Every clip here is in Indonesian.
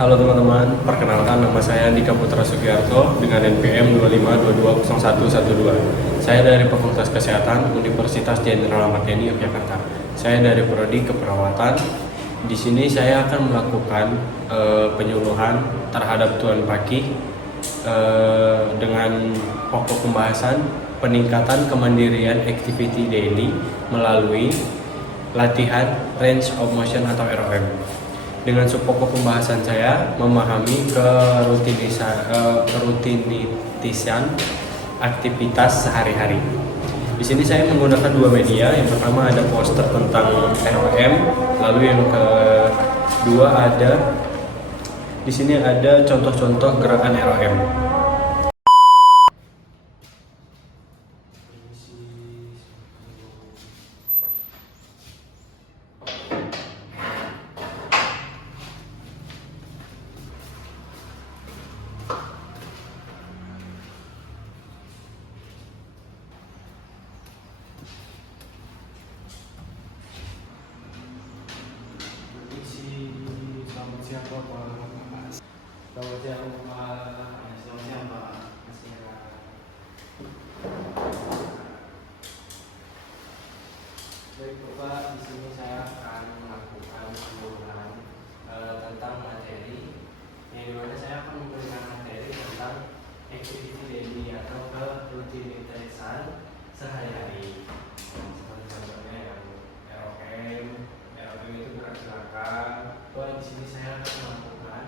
Halo teman-teman, perkenalkan nama saya Andika Putra Sugiarto dengan NPM 25220112. Saya dari Fakultas Kesehatan Universitas Jenderal Ahmad Yani Yogyakarta. Saya dari Prodi Keperawatan. Di sini saya akan melakukan penyuluhan terhadap Tuan Pakih dengan pokok pembahasan peningkatan kemandirian activity daily melalui latihan range of motion atau ROM. Dengan subpokok pembahasan saya memahami kerutinitisan aktivitas sehari-hari. Di sini saya menggunakan dua media. Yang pertama ada poster tentang ROM, lalu yang kedua di sini ada contoh-contoh gerakan ROM. Selamat siang Bapak. Selamat siang Pak. Selamat siang Pak. Baik Bapak, di sini saya akan melakukan penyuluhan tentang materi yang dimana saya akan memberikan materi tentang activity daily atau kerutinitasan sehari-hari. Seperti contohnya yang ROM itu gerak-gerakan. Di sini saya akan melakukan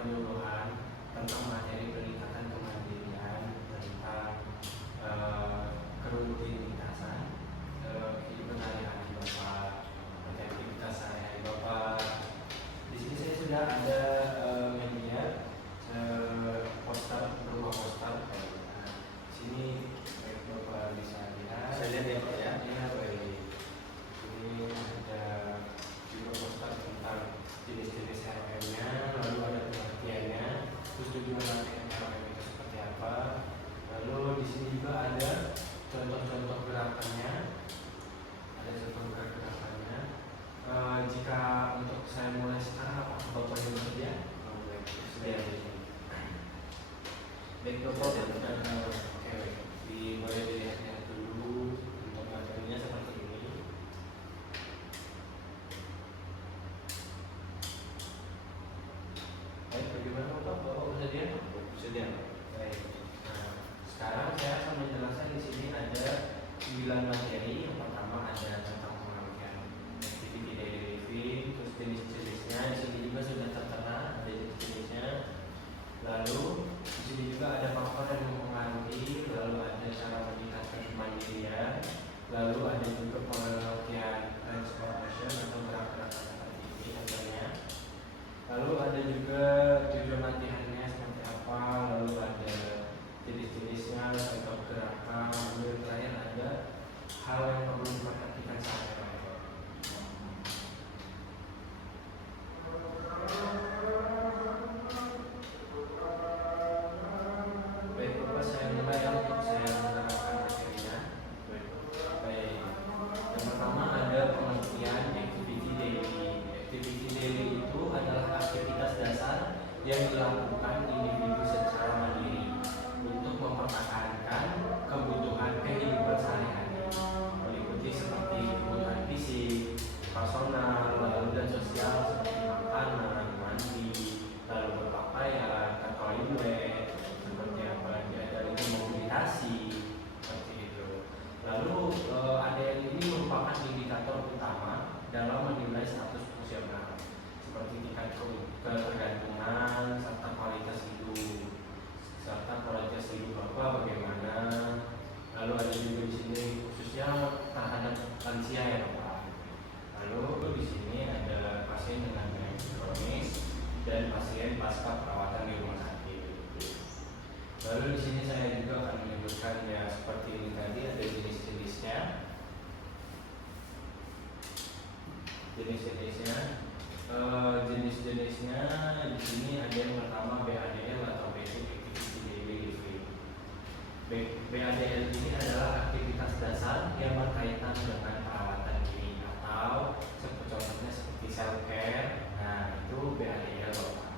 penyuluhan tentang materi peningkatan kemandirian tentang kerutinitasan kehidupan sehari-hari Bapak, aktivitas sehari-hari Bapak. Di sini saya sudah ada media poster berupa poster. Sini baik Bapak bisa lihat. Saya lihat ya Pak ya. Ya baik. Ini ada juga poster tentang jenis-jenis ROM-nya, lalu ada pengertiannya, terus tujuan latihan ROM itu seperti apa. Lalu di sini juga ada contoh-contoh gerakannya, jika untuk saya mulai sekarang, apakah Bapak yang bersedia? Bersedia di sini. Baik Bapak, boleh dilihat dulu untuk materinya seperti ini. Baik, bagaimana Bapak bersedia? Bersedia. Baik. Nah, sekarang saya akan menjelaskan di sini ada 9 materi. Yang pertama ada tentang pengertian activity daily living, terus jenis-jenisnya. Di sini juga sudah tertera ada jenis-jenisnya. Lalu di sini juga ada faktor yang mempengaruhi, lalu ada cara meningkatkan kemandirian, lalu ada juga pengertian range of motion atau gerak-gerakan seperti ini contohnya. Lalu ada juga tujuan latihannya seperti apa, lalu ada jenis-jenisnya, contoh gerakan, lalu yang terakhir ada hal yang perlu diperhatikan sehari-hari. Baik Bapak, saya mulai untuk saya menerapkan materinya. Baik. Yang pertama ada pengertian activity daily. Activity daily itu adalah aktivitas dasar yang dilakukan individu secara mandiri untuk mempertahankan kebutuhan kehidupan sehari-hari, meliputi seperti kebutuhan fisik, personal, lalu dan sosial seperti makanan, mandi, lalu berpakaian, ke toilet, seperti apa lagi ada lagi mobilisasi seperti itu. Lalu ADL ini merupakan indikator utama dalam menilai status fungsional seperti tingkat ketergantungan serta kualitas hidup Bapak bagaimana. Lalu ada juga di sini khususnya terhadap lansia ya Bapak. Lalu di sini ada pasien dengan penyakit kronis dan pasien pasca perawatan di rumah sakit. Lalu di sini saya juga akan menyebutkan ya seperti ini tadi ada jenis-jenisnya. Jenis-jenisnya di sini ada yang pertama BADL atau Basic Activity Daily Living. BADL ini adalah aktivitas dasar yang berkaitan dengan perawatan diri atau contohnya seperti self care. Nah itu BADL Bapak.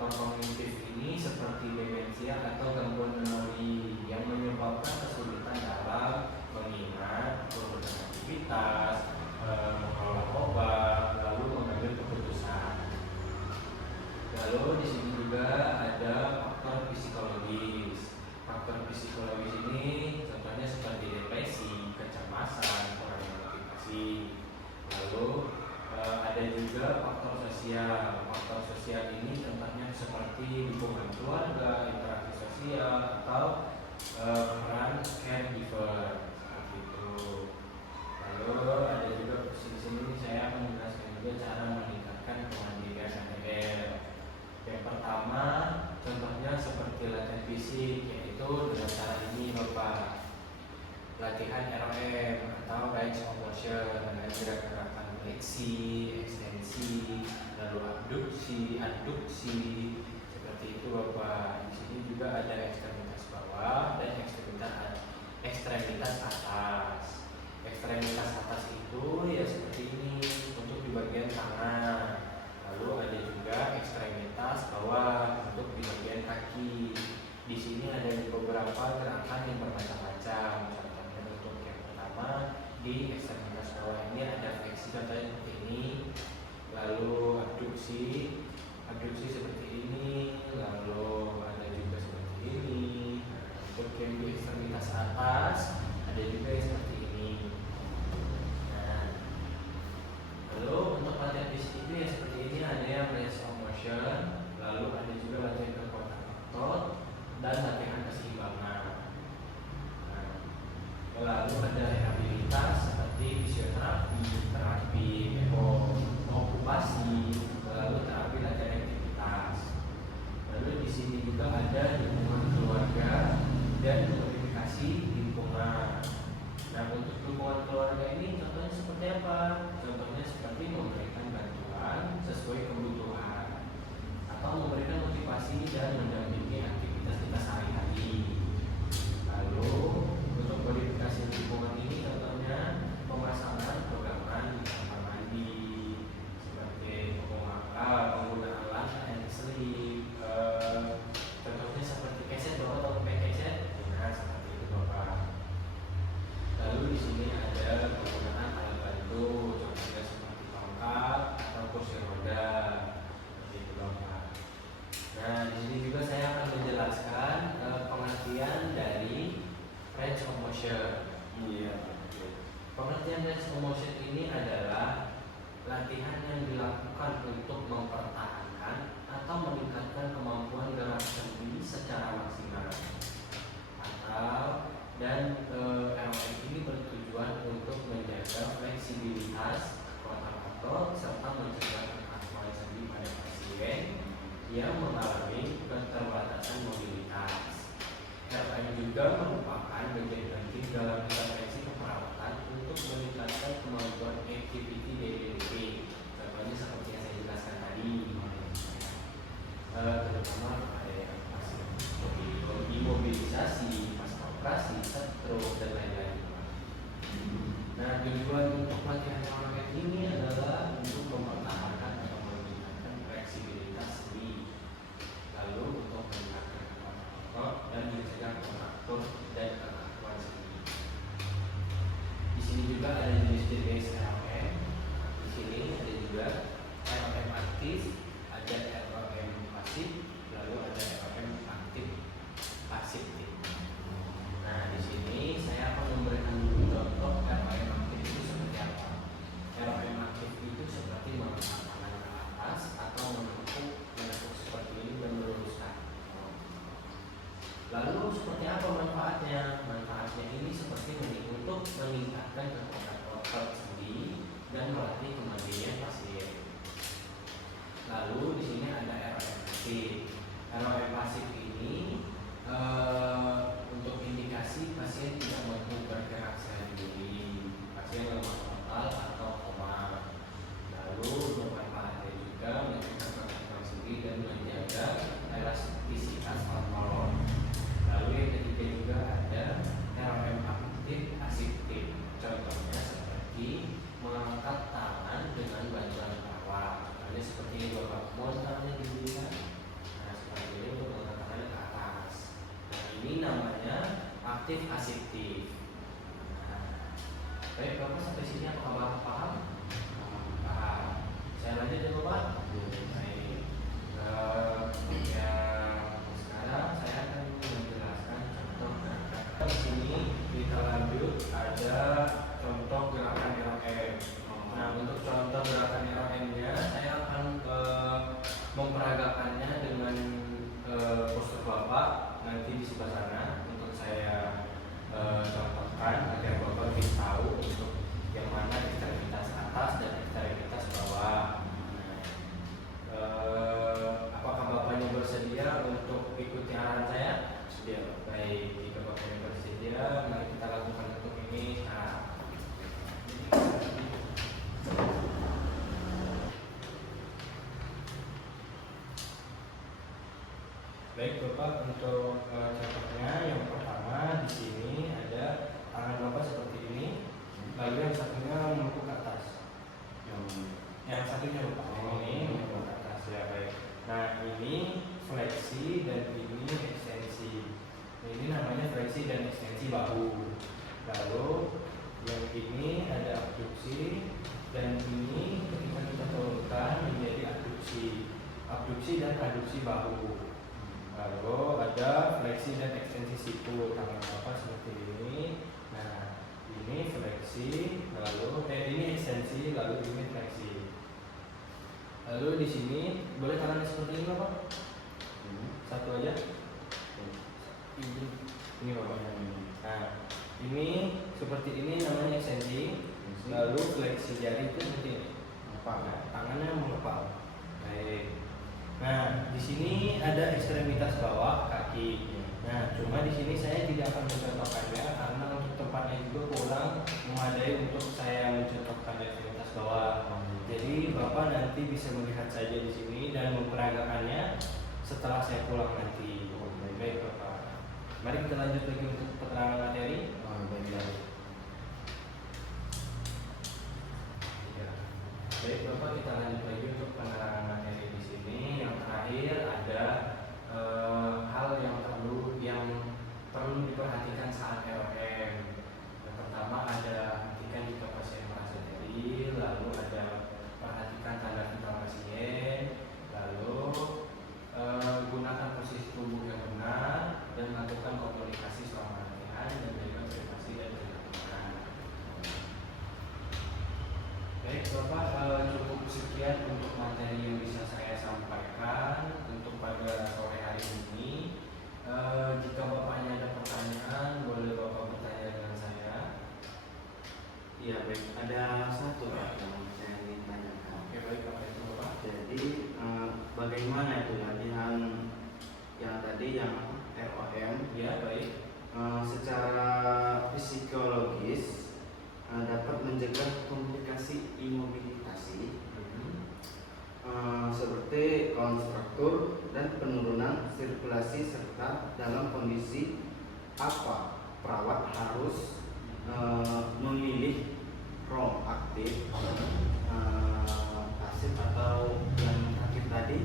faktor kognitif ini seperti demensia atau gangguan memori yang menyebabkan kesulitan dalam mengingat, melakukan aktivitas, mengelola obat, lalu mengambil keputusan. Lalu di sini juga ada faktor psikologis. Faktor psikologis ini contohnya seperti depresi, kecemasan, kurangnya motivasi. Lalu ada juga faktor sosial. Faktor sosial ini contohnya seperti dukungan keluarga, interaksi sosial, atau peran caregiver seperti itu. Lalu ada juga di sini saya akan menjelaskan juga cara meningkatkan kemandirian ADL. Yang pertama, contohnya seperti latihan fisik, yaitu dengan cara ini Bapak. Latihan ROM atau range of motion dengan gerakan fleksi, ekstensi, lalu abduksi, adduksi, seperti itu Bapak. Di sini juga ada ekstremitas bawah dan ekstremitas atas. Ekstremitas atas itu ya seperti ini untuk di bagian tangan. Lalu ada juga ekstremitas bawah untuk di bagian kaki. Di sini ada beberapa gerakan yang bermacam-macam. Contohnya untuk yang pertama di ekstremitas bawah ini ada fleksi contohnya seperti ini. Lalu abduksi seperti ini. Lalu ada juga seperti ini. Untuk yang di ekstremitas atas ada juga yang seperti ini. Nah, lalu untuk latihan fisik itu ya seperti ini, ada yang range of motion, lalu ada juga latihan kekuatan otot dan latihan keseimbangan. Nah, lalu ada rehabilitas seperti fisioterapi, terapi okupasi, lalu terapi latihan aktivitas. Lalu di sini juga ada dukungan keluarga dan modifikasi lingkungan. Nah, untuk dukungan keluarga ini contohnya seperti apa? Contohnya seperti memberikan bantuan sesuai kebutuhan atau memberikan motivasi dan mendampingi aktivitas kita sehari-hari. Lalu untuk modifikasi lingkungan ini contohnya pemasangan programan di kamar mandi seperti penggunaan lampu anti-slip, contohnya seperti keset Bapak atau keset, nah seperti itu Bapak. Lalu di sini ada penggunaan alat bantu, contohnya seperti tongkat atau kursi roda, seperti itu Bapak. Nah, di sini juga saya akan menjelaskan pengertian dari range of motion. Pengertian range of motion ini adalah latihan yang dilakukan untuk mempertahankan atau meningkatkan kemampuan gerak sendi secara maksimal. ROM ini bertujuan untuk menjaga fleksibilitas kekuatan otot serta mencegah kekakuan sendi pada pasien yang mengalami keterbatasan mobilitas. ROM juga merupakan bagian penting dalam intervensi keperawatan untuk meningkatkan kemampuan activity daily living. Contohnya seperti yang saya jelaskan tadi, terutama pada yang pasien imobilisasi, pasca operasi, stroke dan lain-lain. Nah, tujuan untuk latihan ROM ini adalah untuk mempertahankan atau meningkatkan fleksibilitas sendi, lalu untuk meningkatkan kekuatan otot dan mencegah kontraktur dan kekakuan sendi. Di sini juga ada jenis-jenis ROM. Di sini ada juga ROM aktif, ada ROM pasif, lalu ada ROM aktif pasif. Nah, di sini saya akan memberikan contoh ROM aktif itu seperti apa. ROM aktif itu seperti mengangkat tangan ke atas atau menekuk seperti ini dan meluruskan. Lalu seperti apa manfaatnya? Manfaatnya ini seperti untuk meningkatkan kekuatan otot sendi dan melatih kemandirian pasien. Lalu di sini ada ROM pasif. ROM pasif ini untuk indikasi pasien tidak mampu bergerak sendiri, pasien lemah total atau koma. Lalu untuk manfaatnya juga mencegah kekakuan sendi dan menjaga elastisitas otot. Lalu yang ketiga juga ada ROM aktif asistif. Contohnya seperti mengangkat tangan dengan bantuan perawat. Contohnya seperti ini Bapak, mohon tangannya diberikan. namanya aktif asiptif. Nah, baik Bapak sampai sini apakah Bapak paham? Paham. Saya lanjut ya Bapak. Baik. Ya, sekarang saya akan menjelaskan contoh gerakan. Di sini kita lanjut ada contoh gerakan ROM. Nah, untuk contoh gerakan ROM-nya saya akan memperagakannya dengan poster Bapak nanti di sebelah sana untuk saya contohkan agar Bapak lebih tahu untuk yang mana ekstremitas atas dan ekstremitas bawah. Apakah Bapaknya bersedia untuk ikuti arahan saya? Sedia. Baik, jika Bapaknya bersedia, mari kita lakukan untuk ini. Baik Bapak, untuk contohnya yang pertama di sini ada tangan Bapak seperti ini, lalu yang satunya menepuk ke atas. Yang satunya Bapak ini menepuk ke atas ya, baik. Nah, ini fleksi dan ini ekstensi. Ini namanya fleksi dan ekstensi bahu. Lalu yang ini ada abduksi dan ini ketika kita turunkan menjadi abduksi dan aduksi bahu. Lalu ada fleksi dan ekstensi siku, tangan Bapak seperti ini. Nah, ini fleksi, lalu ini ekstensi, lalu ini fleksi. Lalu di sini boleh tangannya seperti ini Bapak? Satu aja. Ini Bapak. Nah, ini seperti ini namanya ekstensi. Lalu fleksi jari itu seperti ini. Nah, tangannya mengepal. Baik. Nah, di sini ada ekstremitas bawah kaki. Nah, cuma di sini saya tidak akan mencontohkannya karena untuk tempatnya juga kurang memadai untuk saya mencontohkan ekstremitas bawah. Jadi Bapak nanti bisa melihat saja di sini dan memperagakannya setelah saya pulang nanti. Baik Bapak. Mari kita lanjut lagi untuk keterangan materi. Baik Bapak, kita lanjut lagi untuk penerangan materi di sini. Yang terakhir ada hal yang perlu diperhatikan saat ROM. Yang pertama ada perhatikan jika pasien merasa nyeri, lalu ada perhatikan tanda vital pasien, lalu gunakan posisi tubuh yang benar dan lakukan komunikasi selama latihan dan jaga privasi dan kenyamanan. Baik Bapak, cukup sekian untuk materi yang bisa saya sampaikan untuk pada sore hari ini. Jika Bapaknya ada pertanyaan, boleh Bapak bertanya dengan saya. Iya baik, ada satu Pak yang saya ingin tanyakan. Oke baik Bapak, itu Bapak. Jadi bagaimana itu latihan yang tadi yang ROM? Ya baik. Secara psikologis dapat mencegah komplikasi imobilisasi seperti konstruktur dan penurunan sirkulasi serta dalam kondisi apa perawat harus memilih ROM aktif, pasif atau yang terakhir tadi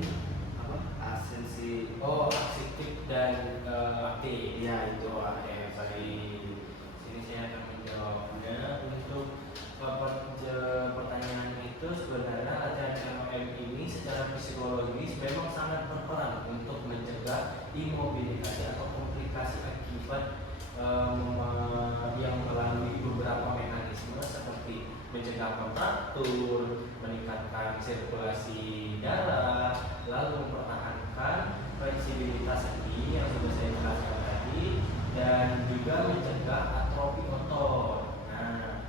apa asensi aktif dan aktif. Ya itu Baik. Sini saya akan menjawabnya. Untuk pertanyaan itu sebenarnya latihan ROM ini secara psikologis memang sangat berperan untuk mencegah imobilisasi atau komplikasi akibat yang melalui beberapa mekanisme seperti mencegah kontraktur, meningkatkan sirkulasi darah, lalu mempertahankan fleksibilitas sendi yang sudah saya jelaskan tadi, dan juga mencegah atrofi otot. Nah,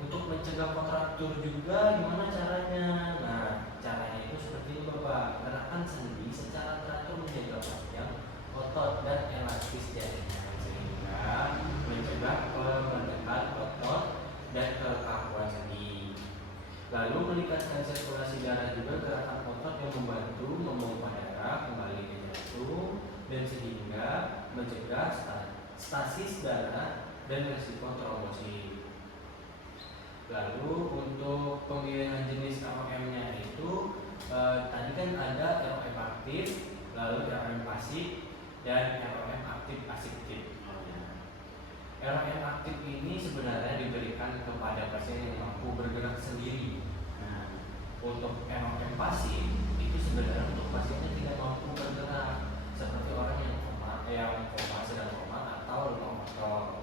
untuk mencegah kontraktur juga gimana caranya? Nah, caranya itu seperti ini Bapak, gerakan sendi secara teratur menjaga panjang otot dan elastis jaringan sehingga mencegah pembentukan otot dan kekakuan sendi. Lalu meningkatkan sirkulasi darah juga gerakan otot yang membantu memompa darah kembali ke jantung dan sehingga mencegah stasis darah dan resiko trombosit. Lalu untuk pemilihan jenis ROM-nya itu tadi kan ada ROM aktif, lalu ROM pasif dan ROM aktif asiptif. ROM aktif ini sebenarnya diberikan kepada pasien yang mampu bergerak sendiri. Nah, untuk ROM pasif itu sebenarnya untuk pasien yang tidak mampu bergerak, seperti orang yang koma, sedang koma atau lemah motor.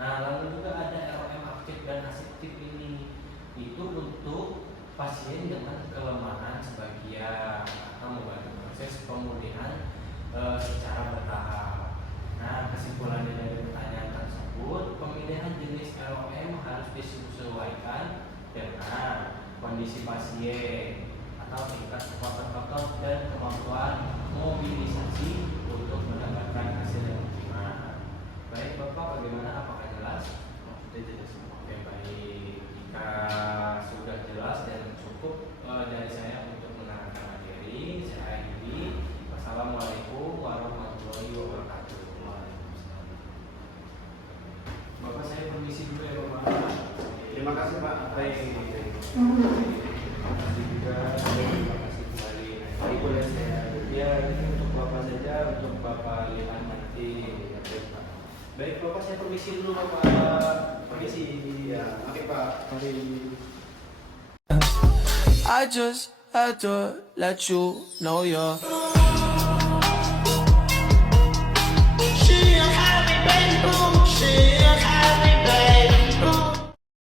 Nah, lalu juga ada ROM aktif dan asistif ini. Itu untuk pasien dengan kelemahan sebagian atau membantu proses pemulihan secara bertahap. Nah, kesimpulan dari pertanyaan tersebut, pemilihan jenis ROM harus disesuaikan dengan kondisi pasien atau tingkat faktor-faktor dan kemampuan mobilisasi untuk mendapatkan hasil yang optimal. Baik Bapak, bagaimana? Apakah jelas? Sudah jelas semua. Oke, baik. Jika sudah jelas dan cukup dari saya untuk menerangkan materi, saya akhiri. Wassalamualaikum warahmatullahi wabarakatuh. Bapak, saya permisi dulu ya Bapak. Terima kasih Pak. Baik. Terima kasih juga. Terima kasih kembali. Baik, boleh saya. Ya, ini untuk Bapak saja, untuk Bapak lihat nanti. Baik Bapak, saya permisi dulu Bapak. Permisi. Ya, oke Pak. Mari. I just had to let you know you're